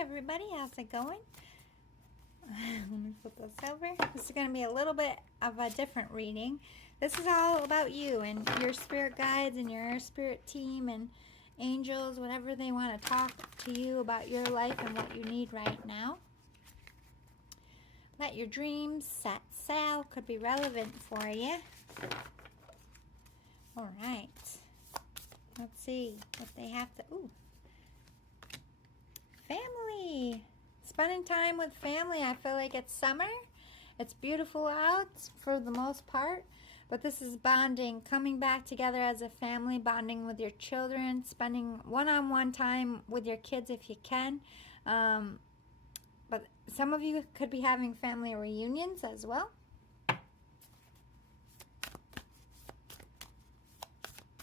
everybody, how's it going? Let me flip this over. This is going to be a little bit of a different reading. This is all about you and your spirit guides and your spirit team and angels, whatever they want to talk to you about your life and what you need right now. Let your dreams set sail, could be relevant for you. All right. Let's see what they have to... Ooh. Family. Spending time with family. I feel like it's summer. It's beautiful out for the most part. But this is bonding, coming back together as a family, bonding with your children, spending one-on-one time with your kids if you can. But some of you could be having family reunions as well.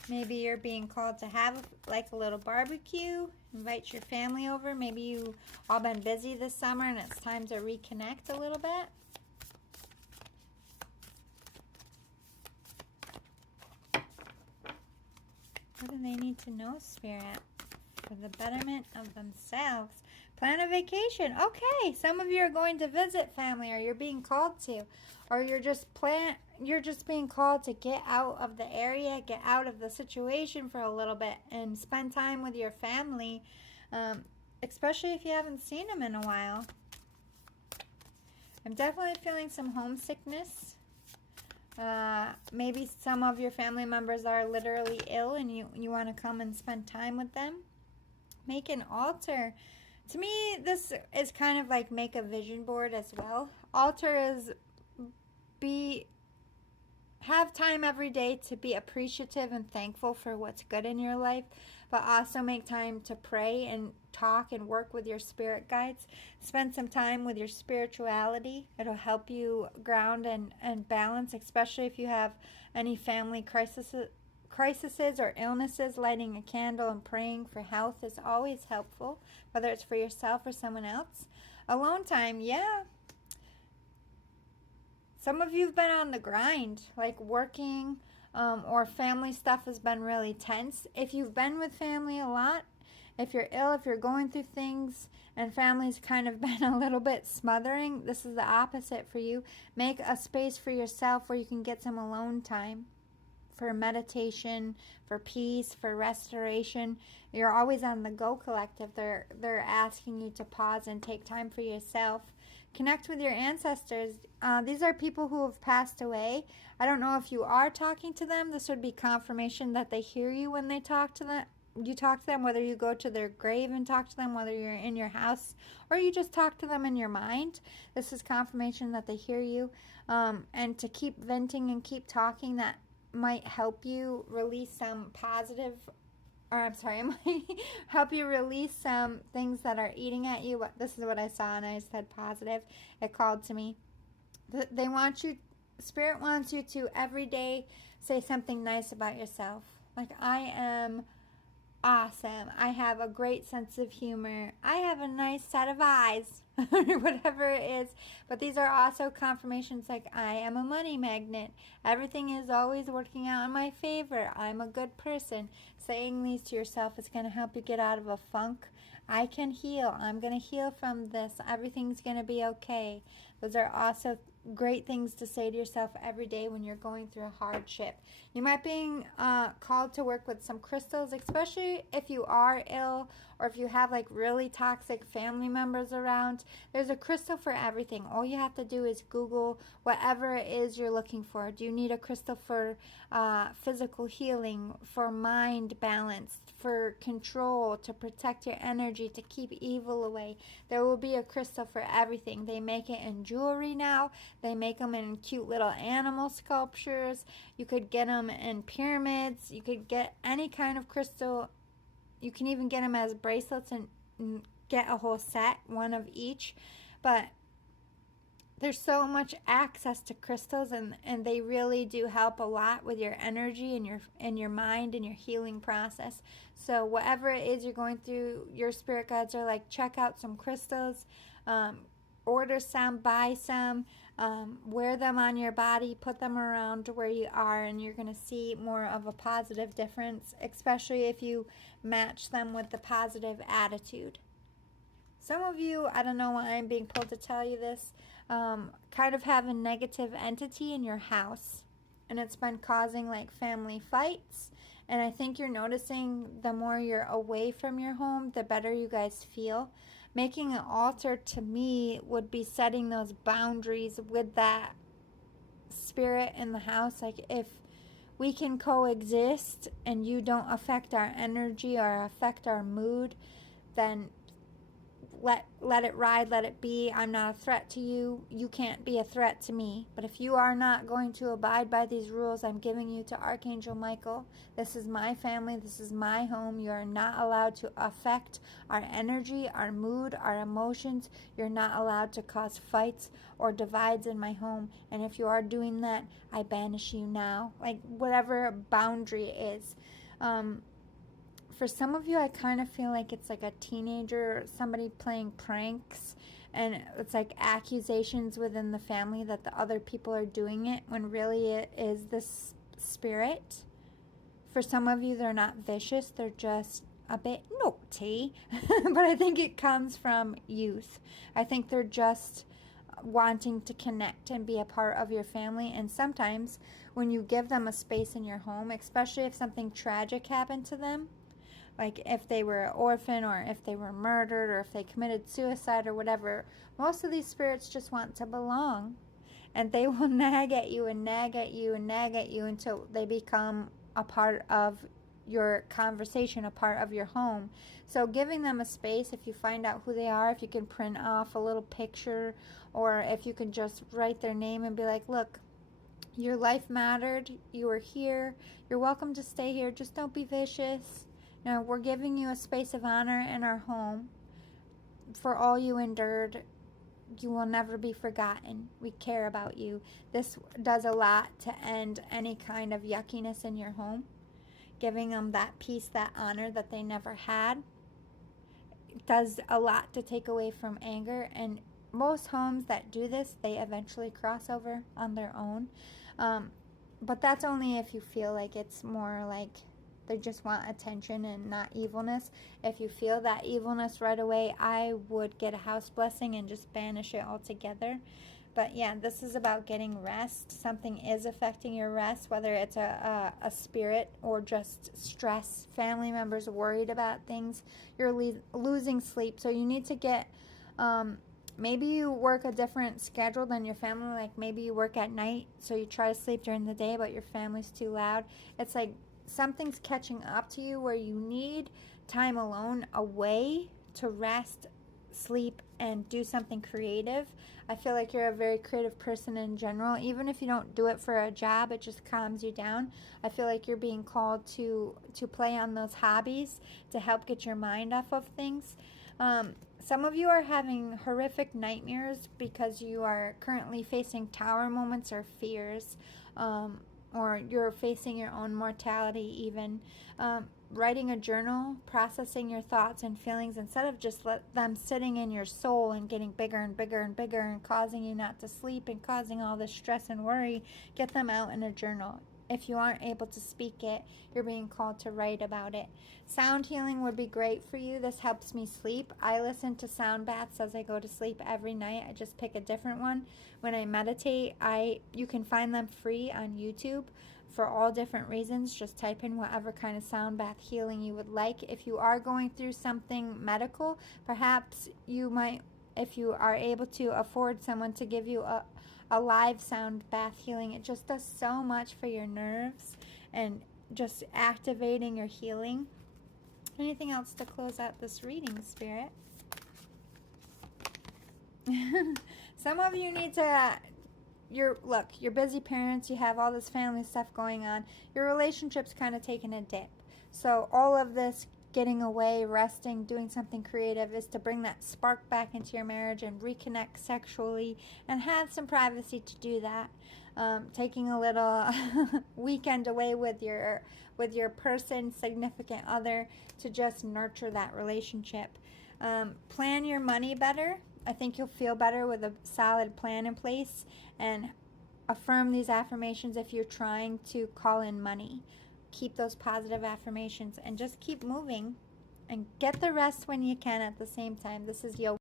Maybe you're being called to have like a little barbecue, invite your family over. Maybe you all been busy this summer and it's time to reconnect a little bit. What do they need to know, Spirit? For the betterment of themselves. Plan a vacation. Okay, some of you are going to visit family, or you're being called to, or you're just being called to get out of the area, get out of the situation for a little bit and spend time with your family, especially if you haven't seen them in a while. I'm definitely feeling some homesickness. Maybe some of your family members are literally ill and you want to come and spend time with them. Make an altar. To me, this is kind of like make a vision board as well. Altar is have time every day to be appreciative and thankful for what's good in your life, but also make time to pray and talk and work with your spirit guides. Spend some time with your spirituality. It'll help you ground and balance, especially if you have any family crises or illnesses. Lighting a candle and praying for health is always helpful, whether it's for yourself or someone else. Alone time, yeah. Some of you have been on the grind, like working, or family stuff has been really tense. If you've been with family a lot, if you're ill, if you're going through things and family's kind of been a little bit smothering, this is the opposite for you. Make a space for yourself where you can get some alone time for meditation, for peace, for restoration. You're always on the go, collective. They're asking you to pause and take time for yourself. Connect with your ancestors. These are people who have passed away. I don't know if you are talking to them. This would be confirmation that they hear you when they talk to them. You talk to them, whether you go to their grave and talk to them, whether you're in your house, or you just talk to them in your mind. This is confirmation that they hear you. And to keep venting and keep talking, that might help you release some positive, or I'm sorry, it might help you release some things that are eating at you. This is what I saw and I said positive. It called to me. They want you, Spirit wants you to every day say something nice about yourself. Like, I am awesome. I have a great sense of humor. I have a nice set of eyes, or whatever it is. But these are also confirmations like, I am a money magnet. Everything is always working out in my favor. I'm a good person. Saying these to yourself is going to help you get out of a funk. I can heal. I'm going to heal from this. Everything's going to be okay. Those are also great things to say to yourself every day when you're going through a hardship. You might be called to work with some crystals, especially if you are ill or if you have like really toxic family members around. There's a crystal for everything. All you have to do is Google whatever it is you're looking for. Do you need a crystal for physical healing, for mind balance, for control, to protect your energy, to keep evil away? There will be a crystal for everything. They make it in jewelry now. They make them in cute little animal sculptures. You could get them in pyramids. You could get any kind of crystal. You can even get them as bracelets and get a whole set, one of each. But there's so much access to crystals, and they really do help a lot with your energy and your mind and your healing process. So whatever it is you're going through, your spirit guides are like, check out some crystals, order some, buy some, wear them on your body, put them around where you are, and you're going to see more of a positive difference, especially if you match them with the positive attitude. Some of you, I don't know why I'm being pulled to tell you this, kind of have a negative entity in your house. And it's been causing like family fights. And I think you're noticing the more you're away from your home, the better you guys feel. Making an altar to me would be setting those boundaries with that spirit in the house. Like if we can coexist and you don't affect our energy or affect our mood, then let it ride, let it be. I'm not a threat to you. You can't be a threat to me. But if you are not going to abide by these rules I'm giving you to Archangel Michael, this is my family, this is my home. You are not allowed to affect our energy, our mood, our emotions. You're not allowed to cause fights or divides in my home. And if you are doing that, I banish you now. Like whatever boundary is. For some of you, I kind of feel like it's like a teenager, somebody playing pranks, and it's like accusations within the family that the other people are doing it, when really it is this spirit. For some of you, they're not vicious, they're just a bit naughty, but I think it comes from youth. I think they're just wanting to connect and be a part of your family, and sometimes when you give them a space in your home, especially if something tragic happened to them, like if they were an orphan or if they were murdered or if they committed suicide or whatever, most of these spirits just want to belong. And they will nag at you and nag at you and nag at you until they become a part of your conversation, a part of your home. So giving them a space, if you find out who they are, if you can print off a little picture, or if you can just write their name and be like, look, your life mattered, you were here, you're welcome to stay here, just don't be vicious. Now, we're giving you a space of honor in our home for all you endured. You will never be forgotten. We care about you. This does a lot to end any kind of yuckiness in your home, giving them that peace, that honor that they never had. It does a lot to take away from anger, and most homes that do this, they eventually cross over on their own. But that's only if you feel like it's more like they just want attention and not evilness. If you feel that evilness right away, I would get a house blessing and just banish it altogether. But yeah, this is about getting rest. Something is affecting your rest, whether it's a spirit or just stress. Family members worried about things. You're losing sleep. So you need to get, maybe you work a different schedule than your family. Like maybe you work at night, so you try to sleep during the day, but your family's too loud. It's like something's catching up to you where you need time alone away to rest, sleep, and do something creative. I feel like you're a very creative person in general. Even if you don't do it for a job, it just calms you down. I feel like you're being called to play on those hobbies to help get your mind off of things. Some of you are having horrific nightmares because you are currently facing tower moments or fears. Or you're facing your own mortality even. Writing a journal, processing your thoughts and feelings instead of just let them sitting in your soul and getting bigger and bigger and bigger and causing you not to sleep and causing all this stress and worry, get them out in a journal. If you aren't able to speak it, you're being called to write about it. Sound healing would be great for you. This helps me sleep. I listen to sound baths as I go to sleep every night. I just pick a different one. When I meditate, you can find them free on YouTube for all different reasons. Just type in whatever kind of sound bath healing you would like. If you are going through something medical, perhaps you might, if you are able to afford someone to give you a live sound bath healing. It just does so much for your nerves and just activating your healing. Anything else to close out this reading, Spirit? Some of you need to, you're busy parents, you have all this family stuff going on. Your relationship's kind of taking a dip. So all of this getting away, resting, doing something creative is to bring that spark back into your marriage and reconnect sexually and have some privacy to do that. Taking a little weekend away with your person, significant other, to just nurture that relationship. Plan your money better. I think you'll feel better with a solid plan in place, and affirm these affirmations if you're trying to call in money. Keep those positive affirmations and just keep moving. and get the rest when you can at the same time. This is yoga.